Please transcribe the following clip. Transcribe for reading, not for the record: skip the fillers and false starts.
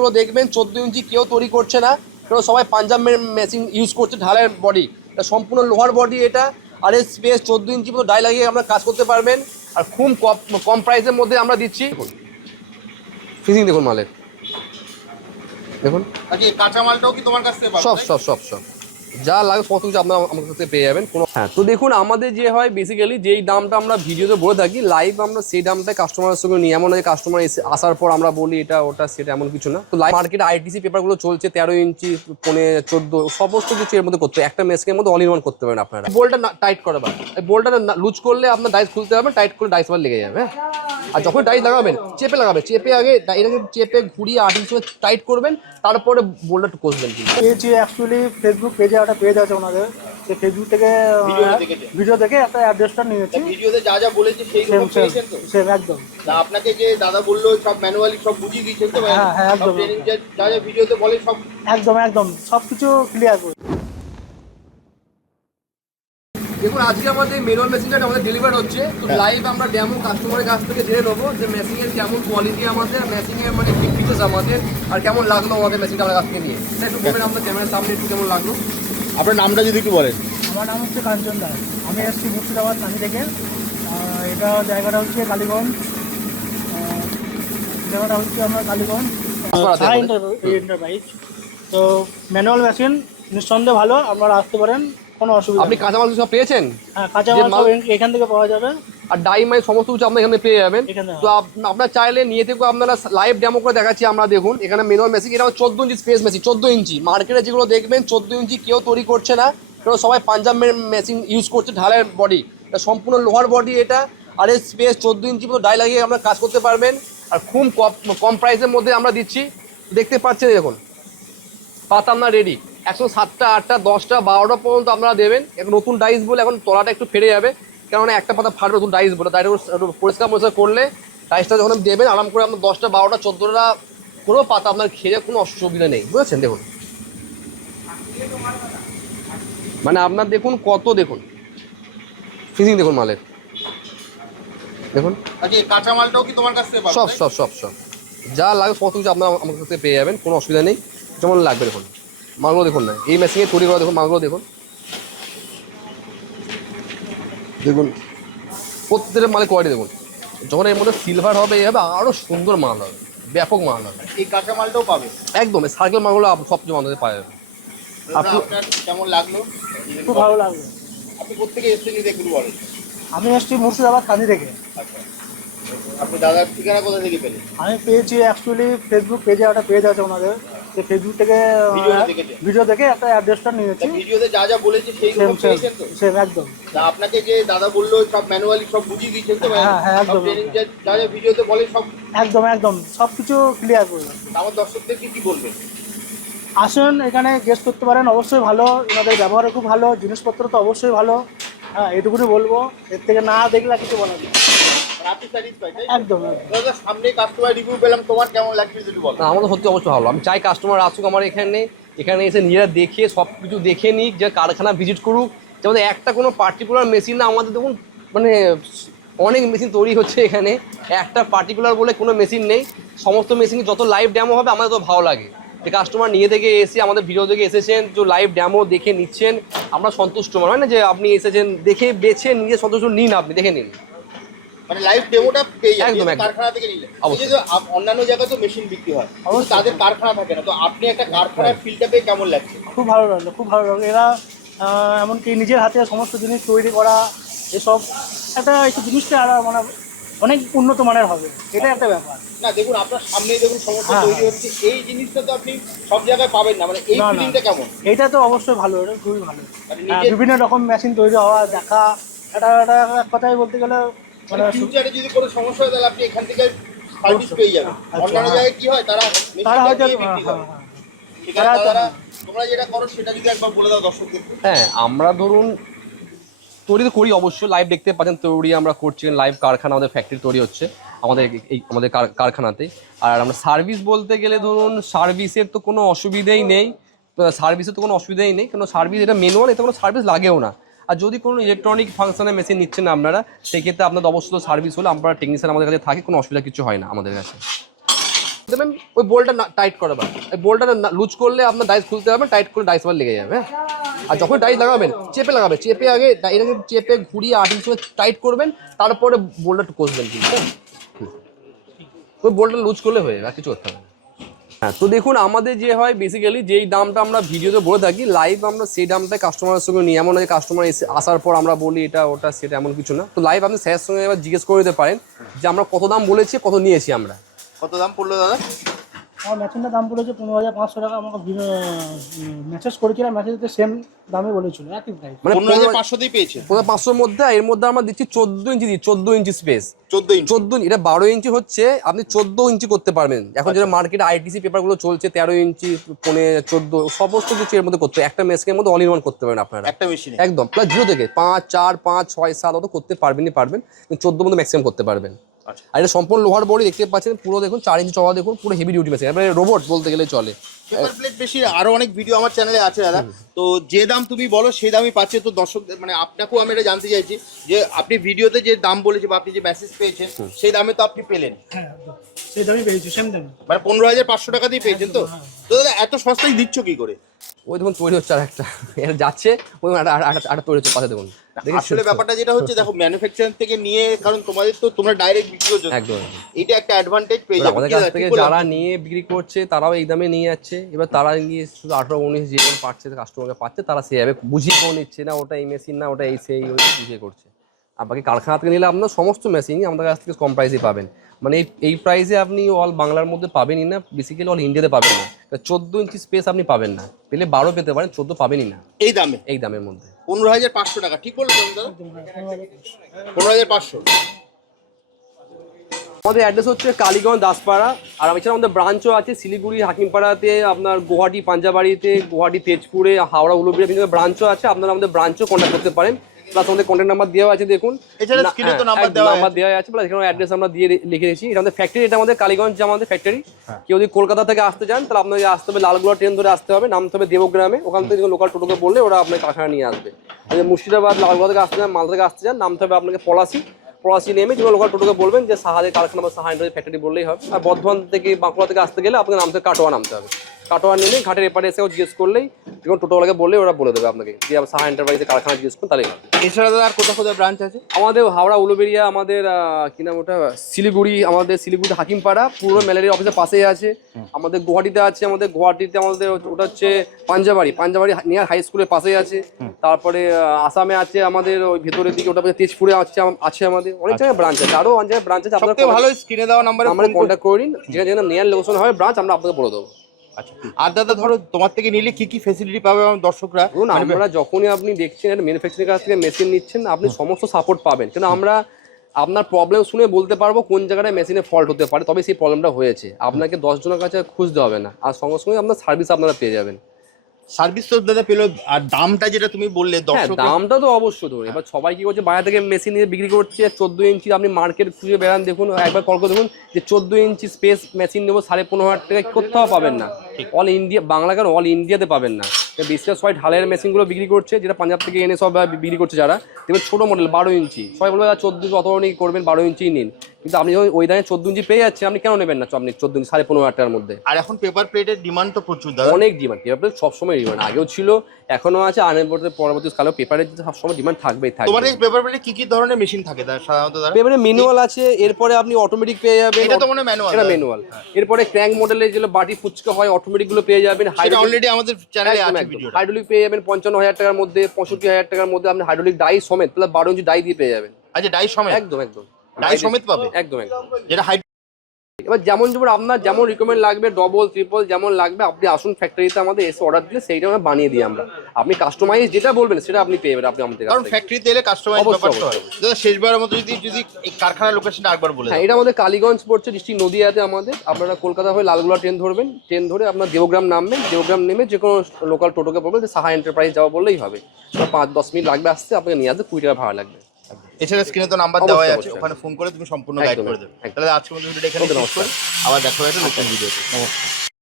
গুলো দেখবেন 14 ইঞ্চি কেউ তৈরি করছে না, কারণ সবাই পাঞ্জাব মেশিন ইউজ করছে ঢালাইয়ের বডি। এটা সম্পূর্ণ লোহার বডি এটা, আর এর স্পেস 14 ইঞ্চি মতো ডাই লাগিয়ে আমরা কাজ করতে পারবেন। আর খুব কম প্রাইসের মধ্যে আমরা দিচ্ছি। ফিনিশিং দেখুন মালের, দেখুন কাঁচামালটাও কি তোমার কাছ থেকে পাবো? সব যা লাগে সমস্ত কিছু আপনারা আমার কাছে পেয়ে যাবেন। কোনো হ্যাঁ, তো দেখুন আমাদের যে হয় বেসিক্যালি যেই দামটা আমরা ভিডিওতে বলে থাকি, লাইভ আমরা সেই দামটাই কাস্টমারের সঙ্গে নিই। এমন নয় কাস্টমার এসে আসার পর আমরা বলি এটা ওটা সেটা, এমন কিছু না। তো লাইভ মার্কেটে আইটিসি পেপারগুলো চলছে 13 ইঞ্চি 14 সমস্ত কিছু এর মধ্যে করতে, একটা মেশিনের মধ্যে অল ইন ওয়ান করতে পারেন আপনারা। বোল্টটা টাইট করে পারেন, এই বোল্টটা লুজ করলে আপনার ডাইস খুলতে হবে, টাইট করে ডাইস আবার লেগে যাবে। আর যখন ডাইস লাগাবেন চেপে লাগাবেন, চেপে আগে এটাকে চেপে ঘুরিয়ে 8 ইঞ্চি টাইট করবেন, তারপরে বোল্টটা কষবেন। পেয়েছি অ্যাকচুয়ালি ফেসবুক পেজে একটা পেজ আছে ওনাদের, সেই ফেসবুক থেকে ভিডিও দেখে একটা অ্যাড্রেসটা নিয়েছি। ভিডিওতে যা যা বলেছে সেই রকম পেয়েছেন তো? সেম একদম। আপনাকে যে দাদা বললো সব ম্যানুয়ালি সব বুঝিয়ে দিয়েছেন তো? হ্যাঁ একদম, ট্রেনিং যা যা ভিডিওতে বলে সব একদম সব কিছু ক্লিয়ার করে। দেখুন আজকে আমাদের মেনুয়াল মেশিনটা আমাদের ডেলিভার হচ্ছে, তো লাইভ আমরা ডেমো কাস্টমারের কাছ থেকে জেনে নেবো যে মেশিনের কেমন কোয়ালিটি আমাদের, মেশিনের মানে কি ফিচার্স আমাদের, আর কেমন লাগলো আমাদের মেশিনটা আমাদের কাছ থেকে নিয়ে। একটু বলবেন আপনার ক্যামেরার সামনে একটু কেমন লাগলো? আপনার নামটা যদি একটু বলেন। আমার নাম হচ্ছে কাঞ্চন দাস, আমি এসছি মুর্শিদাবাদ থানি থেকে। এটা জায়গাটা হচ্ছে কালীগঞ্জ, জায়গাটা হচ্ছে আমার কালীগঞ্জ এন্টারপ্রাইজ। তো ম্যানুয়াল মেশিন নিঃসন্দেহে ভালো, আপনারা আসতে পারেন, কোনো অসুবিধা। আপনি কাঁচামাল সব পেয়েছেন? হ্যাঁ, কাঁচামাল সব এখান থেকে পাওয়া যাবে, আর ডাইমাই সমস্ত কিছু আপনার এখানে পেয়ে যাবেন। তো আপনারা চাইলে নিয়ে থেকে আপনারা লাইভ ডেমো করে দেখাচ্ছি আমরা। দেখুন এখানে ম্যানুয়াল মেশিন, এটা 14 ইঞ্চি স্পেস মেশিন। 14 ইঞ্চি মার্কেটে যেগুলো দেখবেন 14 ইঞ্চি কেউ তৈরি করছে না, কারণ সবাই পাঞ্জাব মেশিন ইউজ করছে ঢালাইয়ের বডি। এটা সম্পূর্ণ লোহার বডি এটা, আর এর স্পেস 14 ইঞ্চি মতো ডাই লাগিয়ে আমরা কাজ করতে পারবেন। আর খুব কম প্রাইসের মধ্যে আমরা দিচ্ছি। দেখতে পাচ্ছেন দেখুন পাতা আপনার রেডি, 107টা 8টা 10টা 12টা পর্যন্ত আপনারা দেবেন। এখন নতুন ডাইস বলে এখন তলাটা একটু ফেটে যাবে, কেননা একটা পাতা ফাটবে, নতুন ডাইস বলে। তাই পরিষ্কার করলে ডাইসটা যখন দেবেন আরাম করে আপনার 10টা 12টা 14টা কোনো পাতা আপনার খেয়ে কোনো অসুবিধা নেই, বুঝেছেন? দেখুন মানে আপনার দেখুন কত, দেখুন ফিনিশিং দেখুন মালের, দেখুন কাঁচামালটাও কি তোমার কাছ থেকে পাবো? সব যা লাগে সমস্ত কিছু আপনারা আমার কাছ থেকে পেয়ে যাবেন, কোনো অসুবিধা নেই। যেমন লাগবে দেখুন মালগুলো দেখুন না, এই মেশিনে তৈরি করা দেখুন মালগুলো দেখুন, দেখুন প্রত্যেকটা মালের কোয়ালিটি দেখুন। যখন এর মধ্যে সিলভার হবে এভাবে আরও সুন্দর মাল হবে, ব্যাপক মাল হবে। এই কাঁচামালটাও পাবে একদম সার্কেল মালগুলো সব কিছু আমাদের পাওয়া যাবে। আপনার কেমন লাগলো? খুব ভালো লাগলো। আপনি কোথেকে এসেছেন যদি একটু বলেন। আমি এসছি মুর্শিদাবাদ থানি থেকে। আচ্ছা, আপনি দাদার ঠিকানা কোথা থেকে পেলেন? আমি পেয়েছি অ্যাকচুয়ালি ফেসবুক পেজে একটা পেজ আছে ওনাদের, সেই ফেসবুক থেকে ভিডিও দেখে একটা অ্যাড্রেসটা নিয়েছি। ভিডিওতে যা যা বলেছে সেই রকম পেয়েছেন তো? সেম একদম। আপনাকে যে দাদা বললো সব ম্যানুয়ালি সব বুঝিয়ে দিয়েছেন তো? হ্যাঁ একদম। ট্রেনিং যা যা ভিডিওতে বলে সব একদম সব কিছু ক্লিয়ার করে। আমার দর্শকদেরকে কি বলবেন? আসুন এখানে গেস্ট করতে পারেন, অবশ্যই ভালো, ওনাদের ব্যবহারও খুব ভালো, জিনিসপত্র তো অবশ্যই ভালো। হ্যাঁ, এটুকুনি বলবো, এর থেকে না দেখলে কিছু বলার নেই। একদম সামনে কাস্টমার রিভিউ পেলাম, তোমার কেমন লাগছে যদি বলো? আমাদের সত্যি অবশ্যই ভালো। আমি চাই কাস্টমার আসুক আমার এখানে এসে নিজেরা দেখে সব কিছু দেখে নিক, যে কারখানা ভিজিট করুক। যেমন একটা কোনো পার্টিকুলার মেশিন না, আমাদের দেখুন মানে অনেক মেশিন তৈরি হচ্ছে এখানে, একটা পার্টিকুলার বলে কোনো মেশিন নেই। সমস্ত মেশিন যত লাইভ ডেমো হবে আমাদের তো ভালো লাগে, যে কাস্টমার নিয়ে থেকে এসে আমাদের ভিডিও থেকে এসেছেন, যে লাইভ ডেমো দেখে নিচ্ছেন, আমরা সন্তুষ্ট মনে হয় না যে আপনি এসেছেন দেখে বেছে নিজে সন্তুষ্ট নিন, আপনি দেখে নিন। মানে লাইভ ডেমোটা পেয়ে যাবেন একদম কারখানা থেকে নিলে। অন্যান্য জায়গায় তো মেশিন বিক্রি হয়, তাদের কারখানা থাকে না, তো আপনি একটা কারখানার ফিলটা পেয়ে কেমন লাগছে? খুব ভালো লাগলো, খুব ভালো লাগলো। এরা এমনকি নিজের হাতে সমস্ত জিনিস তৈরি করা, এসব একটা একটু জিনিসটা আর মানে অনেক উন্নত মানের হবে, এটা একটা ব্যাপার। না দেখুন আপনার সামনেই দেখুন সমস্ত তৈরি হচ্ছে, এই জিনিসটা তো আপনি সব জায়গায় পাবেন না। মানে এই ফিলিংটা কেমন? এটা তো অবশ্যই ভালো, এটা খুবই ভালো। বিভিন্ন রকম মেশিন তৈরি হওয়া দেখা, এটা কথাই বলতে গেলে মানে ফিউচারে যদি কোনো সমস্যা হয় তাহলে আপনি এখান থেকে সার্ভিস পেয়ে যাবেন। অন্যান্য জায়গায় কি হয়, তারা হয়তো তোমরা যেটা করো সেটা যদি একবার বলে দাও দর্শকদের। হ্যাঁ, আমরা ধরুন তৈরি তো করি অবশ্যই, লাইভ দেখতে পাচ্ছেন তৈরি আমরা করছি, লাইভ কারখানা আমাদের ফ্যাক্টরি তৈরি হচ্ছে আমাদের কারখানাতে। আর আমরা সার্ভিস বলতে গেলে ধরুন সার্ভিসের তো কোনো অসুবিধাই নেই, কারণ সার্ভিস এটা ম্যানুয়াল, এতে কোনো সার্ভিস লাগেও না। আর যদি কোনো ইলেকট্রনিক ফাংশনের মেশিন নিচ্ছেন আপনারা, সেক্ষেত্রে আপনাদের অবশ্যই সার্ভিস হলে আমরা টেকনিশিয়ান আমাদের কাছে থাকে, কোনো অসুবিধা কিছু হয় না আমাদের কাছে। দেবেন ওই বোল্টটা টাইট করবে, ওই বোল্টটা লুজ করলে আপনার ডাইস খুলতে পারবেন, টাইট করলে ডাইস আবার লেগে যাবে। হ্যাঁ, আর যখন ডাইস লাগাবেন চেপে লাগাবেন, চেপে আগে এটাকে চেপে ঘুরিয়ে 8 ইঞ্চি টাইট করবেন, তারপরে বোল্টটা একটু কষবেন কিন্তু। ওই বোল্টটা লুজ করলে হয়ে যাবে, আর কিছু করতে হবে। হ্যাঁ, তো দেখুন আমাদের যে হয় বেসিক্যালি যেই দামটা আমরা ভিডিওতে বলে থাকি, লাইভ আমরা সেই দামটাই কাস্টমারের সঙ্গে নিই। এমন হয় কাস্টমার এসে আসার পর আমরা বলি এটা ওটা সেটা, এমন কিছু না। তো লাইভ আপনি স্যারের সঙ্গে এবার জিজ্ঞেস করে দিতে পারেন যে আমরা কত দাম বলেছি, কত নিয়েছি আমরা। কত দাম পড়লো দাদা? আমার মেশিনটার দাম পড়েছে 15,500 টাকা। আমাকে মেসেজ করেছিলাম, মেসেজে সেম দামে বলেছিল, একই প্রাইস। মানে 15,500তেই পেয়েছে। 15,500-র মধ্যে, এর মধ্যে আমরা দিচ্ছি 14 ইঞ্চি, 14 ইঞ্চি স্পেস। 14 ইঞ্চি, এটা 12 ইঞ্চি হচ্ছে, আপনি 14 ইঞ্চি করতে পারবেন। এখন যেটা মার্কেটে আইটিসি পেপারগুলো চলছে 13 ইঞ্চি, 14, সমস্ত কিছু এর মধ্যে করতে, একটা মেশিনের মধ্যে অল ইন ওয়ান করতে পারেন আপনারা একটা মেশিনে একদম প্লাস 0 থেকে 5, 4, 5, 6, 7 অত করতে পারবেনই পারবেন, 14 মধ্যে ম্যাক্সিমাম করতে পারবেন। আর এটা সম্পূর্ণ লোহার বডি দেখতে পাচ্ছেন, পুরো দেখুন 4 ইঞ্চি চওড়া, দেখুন পুরো হেভি ডিউটি মেশিন, এবারে রোবট বলতে গেলে চলে। পেপার প্লেট বেশি আরো অনেক ভিডিও আমার চ্যানেলে আছে দাদা, তো যে দাম তুমি বলো সেই দামই পাচ্ছে। তো দর্শক মানে আপনাকেও আমি এটা জানতে চাইছি যে আপনি ভিডিওতে যে দাম বলেছে বা আপনি যে মেসেজ পেয়েছেন সেই দামে তো আপনি পেলেন। হ্যাঁ, সেই দামই পেয়েছি, সেম দামে, মানে 15,500 টাকা দিয়ে পেয়েছেন। তো তো দাদা এত সস্তায় দিচ্ছ কি করে? ওই দেখুন তৈরি হচ্ছে, আর একটা এটা যাচ্ছে, ওই একটা তৈরি হচ্ছে পাশে দেখুন। আসলে ব্যাপারটা যেটা হচ্ছে দেখো, ম্যানুফ্যাকচারিং থেকে নিয়ে, কারণ তোমাদের তো তোমরা ডাইরেক্ট বিক্রি করছো, একদম এটা একটা অ্যাডভান্টেজ পেয়ে যাবে। আমাদের কাছ থেকে যারা নিয়ে বিক্রি করছে তারাও এই দামে নিয়ে যাচ্ছে। এবার তারা নিয়ে শুধু 18-19 যে পাচ্ছে কাস্টমারকে পাচ্ছে, তারা সেভাবে বুঝিয়ে নিচ্ছে না ওটা এই মেশিন না, ওটা এই সেই বুঝিয়ে করছে। আর বাকি কারখানা থেকে নিলে আপনার সমস্ত মেশিনই আমাদের কাছ থেকে কম প্রাইসে পাবেন। মানে এই প্রাইসে আপনি অল বাংলার মধ্যে পাবেনই না, বেসিক্যালি অল ইন্ডিয়াতে পাবেন না। 14 ইঞ্চি স্পেস আপনি পাবেন না, পেলে 12 পেতে পারেন, 14 পাবেনই না এই দামে, এই দামের মধ্যে। 15,500 টাকা, ঠিক বললেন দাদা? 15,500। আমাদের অ্যাড্রেস হচ্ছে কালীগঞ্জ দাসপাড়া, আর এছাড়া আমাদের ব্রাঞ্চও আছে শিলিগুড়ি, হাকিমপাড়াতে, আপনার গুয়াহাটি পাঞ্জাবাড়িতে, গুয়াহাটি তেজপুরে, হাওড়া উলুবেড়িয়া, বিভিন্ন ব্রাঞ্চও আছে। আপনারা আমাদের ব্রাঞ্চও কন্ট্যাক্ট করতে পারেন। প্লাস আমাদের কন্ট্যাক্ট নাম্বার দেওয়া আছে দেখুন, এছাড়া স্ক্রিনে তো নাম্বার দেওয়া আছে, প্লাস এখানে অ্যাড্রেস আমরা দিয়ে লিখে দিয়েছি। এটা আমাদের ফ্যাক্টরি, এটা আমাদের কালীগঞ্জ আমাদের ফ্যাক্টরি। কেউ যদি কলকাতা থেকে আসতে চান তাহলে আপনাকে আসতে হবে লালগোলা ট্রেন ধরে আসতে হবে, নামতে হবে দেবগ্রামে, ওখান থেকে লোকাল টোটোকে বললে ওরা আপনাকে কারখানা নিয়ে আসবে। মুর্শিদাবাদ লালগোলা থেকে আসতে চান, মালদা থেকে আসতে চান, নামতে হবে আপনাকে পলাশি নেমে যেগুলো লোকাল টোটোকে বলবেন যে সাহাদের কারখানা বা সাহা ইন্ডাস্ট্রি ফ্যাক্টরি বললেই হবে। আর বর্ধমান থেকে বাঁকুড়া থেকে আসতে গেলে আপনাকে নামতে কাটোয়া নামতে হবে। কাটোয়া নেমে ঘাটের এপারে এসেও জিজ্ঞেস করলেই, যখন টোটোওয়ালাকে বললে ওরা বলে দেবে আপনাকে যে সাহা এন্টারপ্রাইজের কারখানা জিজ্ঞেস করুন তাহলে। এছাড়া দাদা আর কোথাও কোথাও ব্রাঞ্চ আছে? আমাদের হাওড়া উলুবেড়িয়া, আমাদের কি নাম ওটা, শিলিগুড়ি, আমাদের শিলিগুড়ি হাকিমপাড়া পুরো ম্যালেরিয়া অফিসের পাশেই আছে। আমাদের গুয়াহাটিতে আছে, আমাদের ওটা হচ্ছে পাঞ্জাবাড়ি নিয়ার হাই স্কুলের পাশেই আছে। তারপরে আসামে আছে আমাদের ওই ভেতরের দিকে, ওটা তেজপুরে আছে আমাদের অনেক জায়গায় ব্রাঞ্চ আছে, আরো অনেক জায়গায় ব্রাঞ্চ আছে। আপনাদের ভালো স্ক্রিনে দেওয়া নাম্বারে আমরা কন্ট্যাক্ট করে নিন, যেখানে নিয়ার লোকেশন হয় ব্রাঞ্চ আমরা আপনাকে বলে দেবো। আচ্ছা, আর দাদা ধরো তোমার থেকে নিলে কি কি ফ্যাসিলিটি পাবে আমার দর্শকরা? আমরা যখনই আপনি দেখছেন একটা ম্যানুফ্যাকচারিং কাছ থেকে মেশিন নিচ্ছেন, আপনি সমস্ত সাপোর্ট পাবেন, কিন্তু আমরা আপনার প্রবলেম শুনে বলতে পারবো কোন জায়গায় মেশিনে ফল্ট হতে পারে, তবে সেই প্রবলেমটা হয়েছে। আপনাকে 10 জনের কাছে খুঁজতে হবে না, আর সঙ্গে সঙ্গে আপনার সার্ভিস আপনারা পেয়ে যাবেন। সার্ভিস তো দাদা পেলো, আর দামটা যেটা তুমি বললে দর্শক, দামটা তো অবশ্যই ধরে। এবার সবাই কি করছে, বাইরে থেকে মেশিন নিয়ে বিক্রি করছে 14 ইঞ্চি। আপনি মার্কেট খুঁজে বেড়ান, দেখুন একবার কল করে দেখুন যে 14 ইঞ্চি স্পেস মেশিন নেবো 15,500 টাকা, কোথাও পাবেন না। অল ইন্ডিয়া, বাংলা কেন অল ইন্ডিয়াতে পাবেন না। বেশিরভাগ সবাই ঢালের মেশিনগুলো বিক্রি করছে, যেটা পাঞ্জাব থেকে এনে সব বিক্রি করছে যারা। দেখবেন ছোটো মডেল 12 ইঞ্চি, সবাই বলবে 14 অত নিয়ে করবেন, 12 ইঞ্চি নিন। কিন্তু আপনি যখন ওই দামে 14 ইঞ্চি পেয়ে যাচ্ছে, আপনি কেন নেবেন না? আপনি 14 ইঞ্চি 15,500 টাকার মধ্যে। আর এখন পেপার প্লেটের ডিমান্ড তো প্রচুর দাদা, অনেক ডিমান্ড। পেপার প্লেট সবসময় ডিমান্ড, আগেও ছিল, এখনো আছে, পরবর্তী কালেও পেপারের সবসময় ডিমান্ড থাকবেই থাকবে। তোমার এই পেপার প্লেটে কি কি ধরনের মেশিন থাকে সাধারণত? পেপারে ম্যানুয়াল আছে, এরপরে আপনি অটোমেটিক পেয়ে যাবেন। এটা তো মানে ম্যানুয়াল, এটা ম্যানুয়াল। এরপরে ক্র্যাঙ্ক মডেলের যেগুলো বাটি ফুচকা হয় অটোমেটিক গুলো পেয়ে যাবেন। অলরেডি আমাদের চ্যানেলে আছে ভিডিও। হাইড্রোলিক পেয়ে যাবেন 55,000 টাকার মধ্যে, 65,000 টাকার মধ্যে আপনি হাইড্রোলিক ডাই সমেত, প্লাস 12 ইঞ্চি ডাই দিয়ে পেয়ে যাবেন। আচ্ছা, ডাই সমেত? একদম ডাই সমেত পাবে, একদম যেটা এবার যেমন আপনার যেমন রিকমেন্ড লাগবে, ডবল ট্রিপল যেমন লাগবে, আপনি আসুন ফ্যাক্টরিতে, আমাদের এসে অর্ডার দিলে সেইটা আমরা বানিয়ে দিই আমরা। আপনি কাস্টমাইজ যেটা বলবেন সেটা আপনি পেয়ে যাবেন আপনি আমাদের কাছ থেকে। কারণ ফ্যাক্টরিতে এলে কাস্টমাইজ ব্যাপারটা হয়। দাদা শেষবারের মতো যদি এই কারখানার লোকেশনটা একবার বলে। হ্যাঁ, এটা আমাদের কালীগঞ্জ পড়ছে, ডিস্ট্রিক্ট নদিয়াতে আমাদের। আপনারা কলকাতা হয়ে লালগোলা ট্রেন ধরবেন, ট্রেন ধরে আপনার দেবগ্রাম নামবেন, দেবগ্রাম নেমে যে কোনো লোকাল টোটোকে বলবেন যে সাহা এন্টারপ্রাইজ যাওয়া বললেই হবে। 5-10 মিনিট লাগবে আসতে, আপনাকে নিয়ে আসতে 20 টাকা ভাড়া লাগবে। এছাড়া স্ক্রিনে তো নাম্বার দেওয়া আছে, ওখানে ফোন করে তুমি সম্পূর্ণ গাইড করে দেবে। তাহলে আজকের মতো ভিডিওটা এখানে শেষ করি, আবার দেখা হবে একটা নতুন ভিডিওতে। নমস্কার।